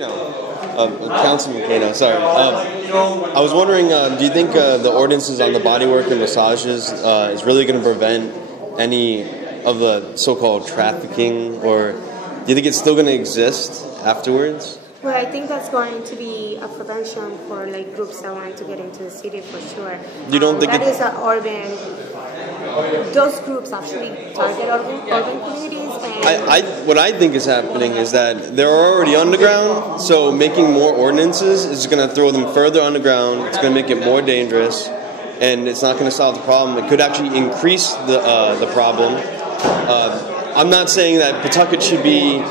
Councilman Canos, sorry. I was wondering, do you think the ordinances on the bodywork and massages is really going to prevent any of the so-called trafficking, or do you think it's still going to exist afterwards? Well, I think that's going to be a prevention for like groups that want to get into the city for sure. You don't think that is an urban? Those groups actually target urban communities. And what I think is happening is that they're already underground, so making more ordinances is going to throw them further underground. It's going to make it more dangerous, and it's not going to solve the problem. It could actually increase the problem. I'm not saying that Pawtucket should be,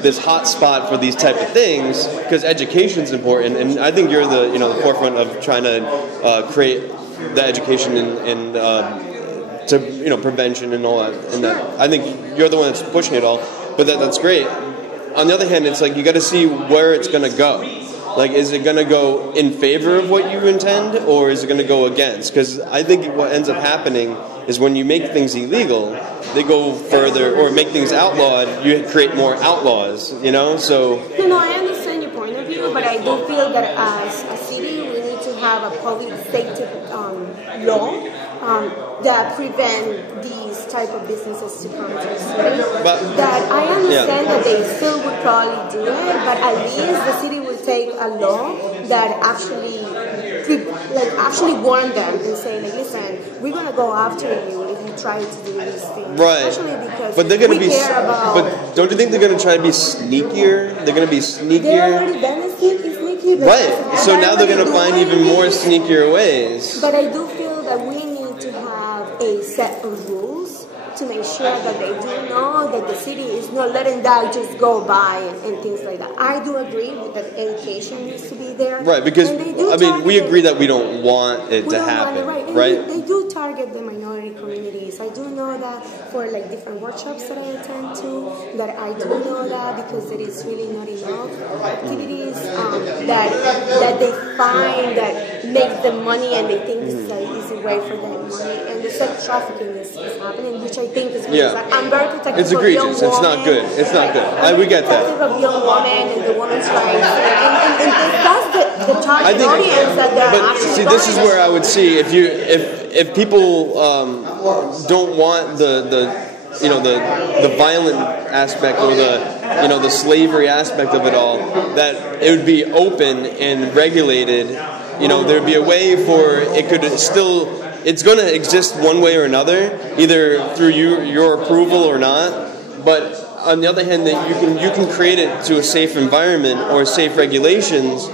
this hot spot for these type of things, because education is important, and I think you're the forefront of trying to create the education and to prevention and all that. And that, I think you're the one that's pushing it all, but that's great. On the other hand, it's like you got to see where it's going to go. Like, is it going to go in favor of what you intend, or is it going to go against? Because I think what ends up happening is when you make things illegal, they go further, or make things outlawed, you create more outlaws, so... No, I understand your point of view, but I do feel that as a city, we need to have a public safety law that prevent these type of businesses to come to the city. But, that I understand that they still would probably do it, but at least the city will take a law that actually warn them and say, like, listen, we're gonna go after you if you try to do these things. Right. Especially because but they're gonna we care about. But don't you think they're gonna try to be sneakier? They're gonna be sneakier. They already been sneaky. Right. So now they're gonna find even more sneakier ways. But I do feel that we need to have a set of rules to make sure that they do know that the city is not letting that just go by and things like that. I do agree with that education needs to be there. Right, because, we agree that we don't want it to happen, right? They do target the minority communities. I do know that for like different workshops that I attend to, that I do know that because there is really not enough activities that they find that make them money and they think this is an easy way for them money. And the sex trafficking is happening, which I think is really sad. I'm very protective it's of egregious. young women. It's not good. It's not good. We get that. Protective of young women and the women's rights. And that's the target audience that they're actually see, this is where I would see if people don't want the violent aspect or the slavery aspect of it all, that it would be open and regulated. There'd be a way for it could still. It's going to exist one way or another, either through your approval or not. But on the other hand, that you can create it to a safe environment or safe regulations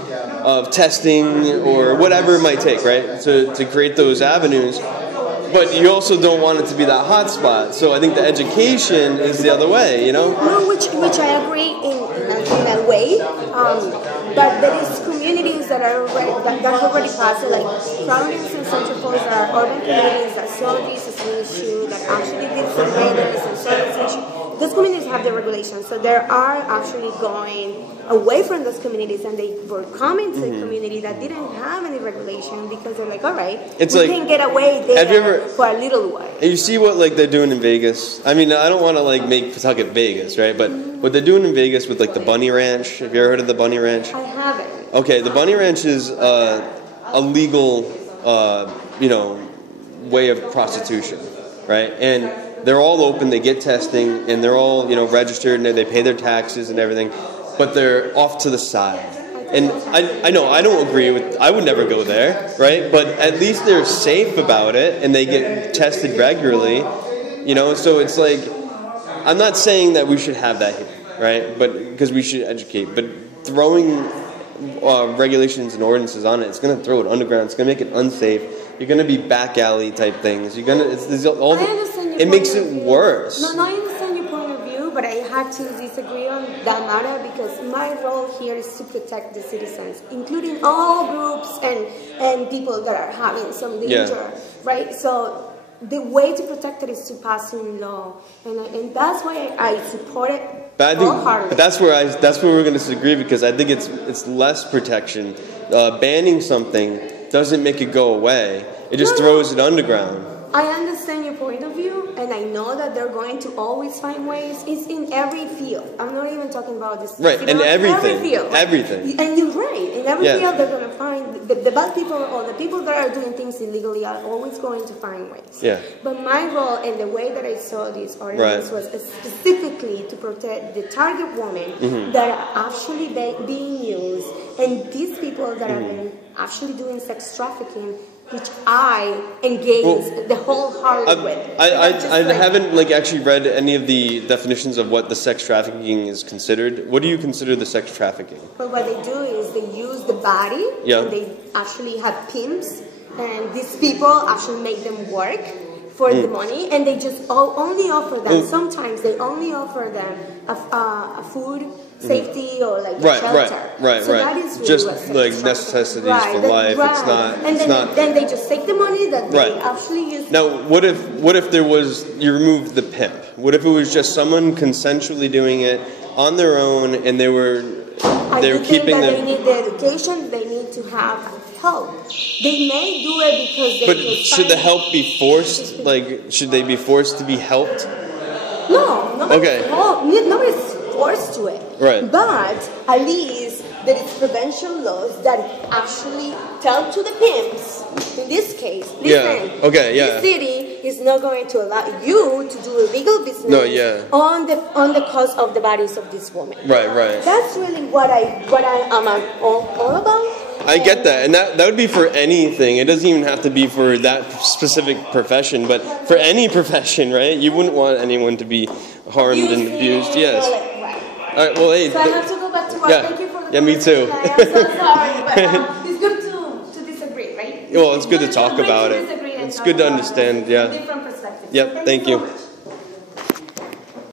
of testing or whatever it might take, right? To create those avenues. But you also don't want it to be that hot spot. So I think the education is the other way, No, which I agree in a way. But there is communities that are already passed, like Providence and Central Falls that are urban communities that saw this as an issue, that actually did some radars and saw this issue. Those communities have the regulations, so they are actually going away from those communities, and they were coming to the community that didn't have any regulation because they're like, all right, we can get away there for a little while. And you see what they're doing in Vegas? I mean, I don't want to make Pawtucket Vegas, right? But what they're doing in Vegas with the Bunny Ranch. Have you ever heard of the Bunny Ranch? I haven't. Okay, the Bunny Ranch is a legal, way of prostitution, right? And they're all open. They get testing, and they're all registered, and they pay their taxes and everything. But they're off to the side. And I know I don't agree with. I would never go there, right? But at least they're safe about it, and they get tested regularly. So it's like, I'm not saying that we should have that here, right? But because we should educate. But throwing regulations and ordinances on it, it's going to throw it underground. It's going to make it unsafe. You're going to be back alley type things. You're going to. It makes it worse. No, I understand your point of view, but I had to disagree on that matter because my role here is to protect the citizens, including all groups and people that are having some danger, right? So the way to protect it is to pass in law, and that's why I support it. But that's where we're going to disagree, because I think it's less protection. Banning something doesn't make it go away. It just throws it underground. I understand your point of view, and I know that that they're going to always find ways. It's in every field. I'm not even talking about this. Right, and everything. Every field. Everything. And you're right. In every field, they're going to find the bad people or the people that are doing things illegally are always going to find ways. Yeah. But my role and the way that I saw this ordinance was specifically to protect the target women that are actually being used, and these people that are actually doing sex trafficking, which I engage the whole heart with. I haven't actually read any of the definitions of what the sex trafficking is considered. What do you consider the sex trafficking? Well, what they do is they use the body, and they actually have pimps, and these people actually make them work for the money, and they just only offer them, sometimes they only offer them a food, safety, or a shelter. Right. That is really just necessities for life. It's not. Then they just take the money that they actually use. Now, what if there was, you removed the pimp? What if it was just someone consensually doing it on their own, and they were keeping them? They need the education. They need to have help. They may do it because they. But should the help be forced? Should they be forced to be helped? No. Nobody's forced to it. Right. But at least there is prevention laws that actually tell to the pimps, in this case, listen, this city is not going to allow you to do illegal business on the cost of the bodies of these women. Right. That's really what I am all about. I get that, and that would be for anything. It doesn't even have to be for that specific profession, but for any profession, right? You wouldn't want anyone to be harmed and abused. Yes. All right. Well, hey. So I have to go back to work. Thank you for the me too. I'm so sorry, but it's good to disagree, right? Well, it's good to talk about it. It's good to understand. Yeah. Different perspectives. Yep. Thank you.